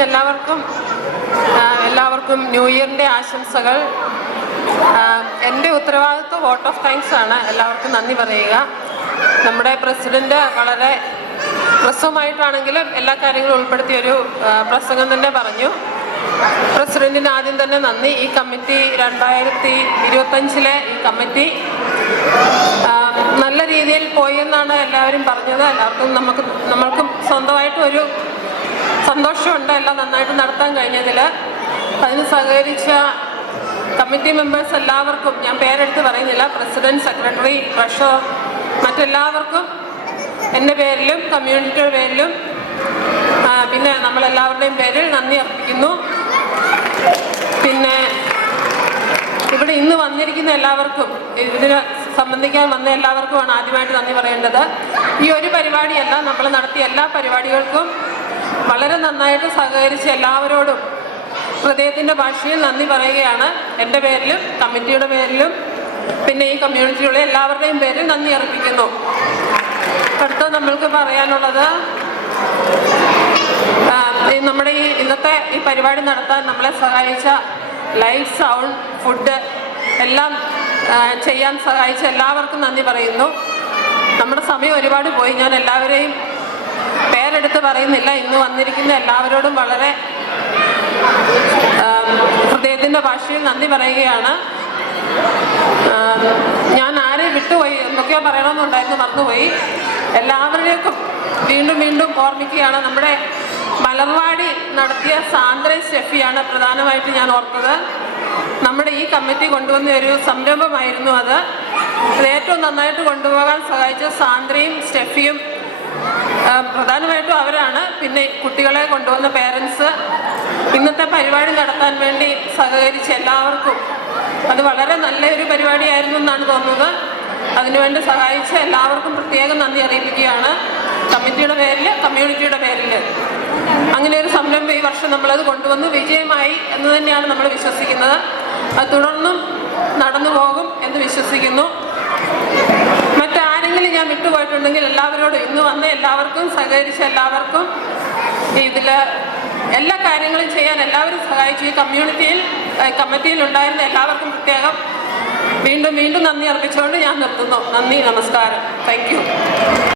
Morning എല്ലാവർക്കും new ഇയറിൻ്റെ ആശംസകൾ. എൻ്റെ ഉത്തരവാദിത്വം വോട്ട് ഓഫ് താങ്ക്സ് ആണ്. എല്ലാവർക്കും നന്ദി പറയുക. നമ്മുടെ പ്രസിഡന്റ് വളരെ ഹ്രസ്വമായിട്ടാണെങ്കിലും എല്ലാ കാര്യങ്ങളും ഉൾപ്പെടുത്തിയൊരു പ്രസംഗം തന്നെ പറഞ്ഞു. പ്രസിഡന്റിന് ആദ്യം തന്നെ നന്ദി. ഈ കമ്മിറ്റി 2025 ഈ കമ്മിറ്റി നല്ല രീതിയിൽ പോയി എന്നാണ് എല്ലാവരും പറഞ്ഞത്. എല്ലാവർക്കും നമ്മൾക്കും സ്വന്തമായിട്ട് ഒരു സന്തോഷമുണ്ട് എല്ലാം നന്നായിട്ട് നടത്താൻ കഴിഞ്ഞതിൽ. അതിന് സഹകരിച്ച കമ്മിറ്റി മെമ്പേഴ്സ് എല്ലാവർക്കും ഞാൻ പേരെടുത്ത് പറയുന്നില്ല, പ്രസിഡന്റ്, സെക്രട്ടറി, ട്രഷറർ, മറ്റെല്ലാവർക്കും എൻ്റെ പേരിലും കമ്മ്യൂണിറ്റിയുടെ പേരിലും പിന്നെ നമ്മളെല്ലാവരുടെയും പേരിൽ നന്ദി അർപ്പിക്കുന്നു. പിന്നെ ഇവിടെ ഇന്ന് വന്നിരിക്കുന്ന എല്ലാവർക്കും, ഇതിന് സംബന്ധിക്കാൻ വന്ന എല്ലാവർക്കുമാണ് ആദ്യമായിട്ട് നന്ദി പറയേണ്ടത്. ഈ ഒരു പരിപാടിയല്ല, നമ്മൾ നടത്തിയ എല്ലാ പരിപാടികൾക്കും വളരെ നന്നായിട്ട് സഹകരിച്ച എല്ലാവരോടും ഹൃദയത്തിൻ്റെ ഭാഷയിൽ നന്ദി പറയുകയാണ്. എൻ്റെ പേരിലും കമ്മിറ്റിയുടെ പേരിലും പിന്നെ ഈ കമ്മ്യൂണിറ്റിയുള്ള എല്ലാവരുടെയും പേരിൽ നന്ദി അർപ്പിക്കുന്നു. അടുത്ത നമ്മൾക്ക് പറയാനുള്ളത്, നമ്മുടെ ഇന്നത്തെ ഈ പരിപാടി നടത്താൻ നമ്മളെ സഹായിച്ച ലൈറ്റ്, സൗണ്ട്, ഫുഡ് എല്ലാം ചെയ്യാൻ സഹായിച്ച എല്ലാവർക്കും നന്ദി പറയുന്നു. നമ്മുടെ സമയം ഒരുപാട് പോയി, ഞാൻ എല്ലാവരെയും പേരെടുത്ത് പറയുന്നില്ല. ഇന്ന് വന്നിരിക്കുന്ന എല്ലാവരോടും വളരെ ഹൃദയത്തിൻ്റെ ഭാഷയിൽ നന്ദി പറയുകയാണ്. ഞാൻ ആരെയും വിട്ടുപോയി, എന്തൊക്കെയോ പറയണമെന്നുണ്ടായിരുന്നു, മറന്നുപോയി. എല്ലാവരുടെയും വീണ്ടും ഓർമ്മിക്കുകയാണ്. നമ്മുടെ മലർവാടി നടത്തിയ സാന്ദ്ര സ്റ്റെഫിയാണ് പ്രധാനമായിട്ട് ഞാൻ ഓർത്തത്. നമ്മുടെ ഈ കമ്മിറ്റി കൊണ്ടുവന്ന ഒരു സംരംഭമായിരുന്നു അത്. ഏറ്റവും നന്നായിട്ട് കൊണ്ടുപോകാൻ സഹായിച്ച സാന്ദ്രയും സ്റ്റെഫിയും പ്രധാനമായിട്ടും അവരാണ്. പിന്നെ കുട്ടികളെ കൊണ്ടുവന്ന പേരൻസ്, ഇന്നത്തെ പരിപാടി നടത്താൻ വേണ്ടി സഹകരിച്ച എല്ലാവർക്കും, അത് വളരെ നല്ലൊരു പരിപാടിയായിരുന്നു എന്നാണ് തോന്നുന്നത്. അതിനുവേണ്ടി സഹായിച്ച എല്ലാവർക്കും പ്രത്യേകം നന്ദി അറിയിക്കുകയാണ്, കമ്മിറ്റിയുടെ പേരിൽ, കമ്മ്യൂണിറ്റിയുടെ പേരിൽ. അങ്ങനെ ഒരു സംരംഭം ഈ വർഷം നമ്മളത് കൊണ്ടുവന്ന് വിജയമായി എന്ന് തന്നെയാണ് നമ്മൾ വിശ്വസിക്കുന്നത്. അത് തുടർന്നും നടന്നു പോകും എന്ന് വിശ്വസിക്കുന്നു. മറ്റാരെങ്കിലും ഞാൻ വിട്ടുപോയിട്ടുണ്ടെങ്കിൽ എല്ലാവരോടും, ഇന്ന് വന്ന എല്ലാവർക്കും, സഹകരിച്ച എല്ലാവർക്കും, ഇതിൽ എല്ലാ കാര്യങ്ങളും ചെയ്യാൻ എല്ലാവരും സഹായിച്ചു. ഈ കമ്മിറ്റിയിൽ ഉണ്ടായിരുന്ന എല്ലാവർക്കും പ്രത്യേകം വീണ്ടും നന്ദി അർപ്പിച്ചുകൊണ്ട് ഞാൻ നിർത്തുന്നു. നന്ദി, നമസ്കാരം, താങ്ക് യു.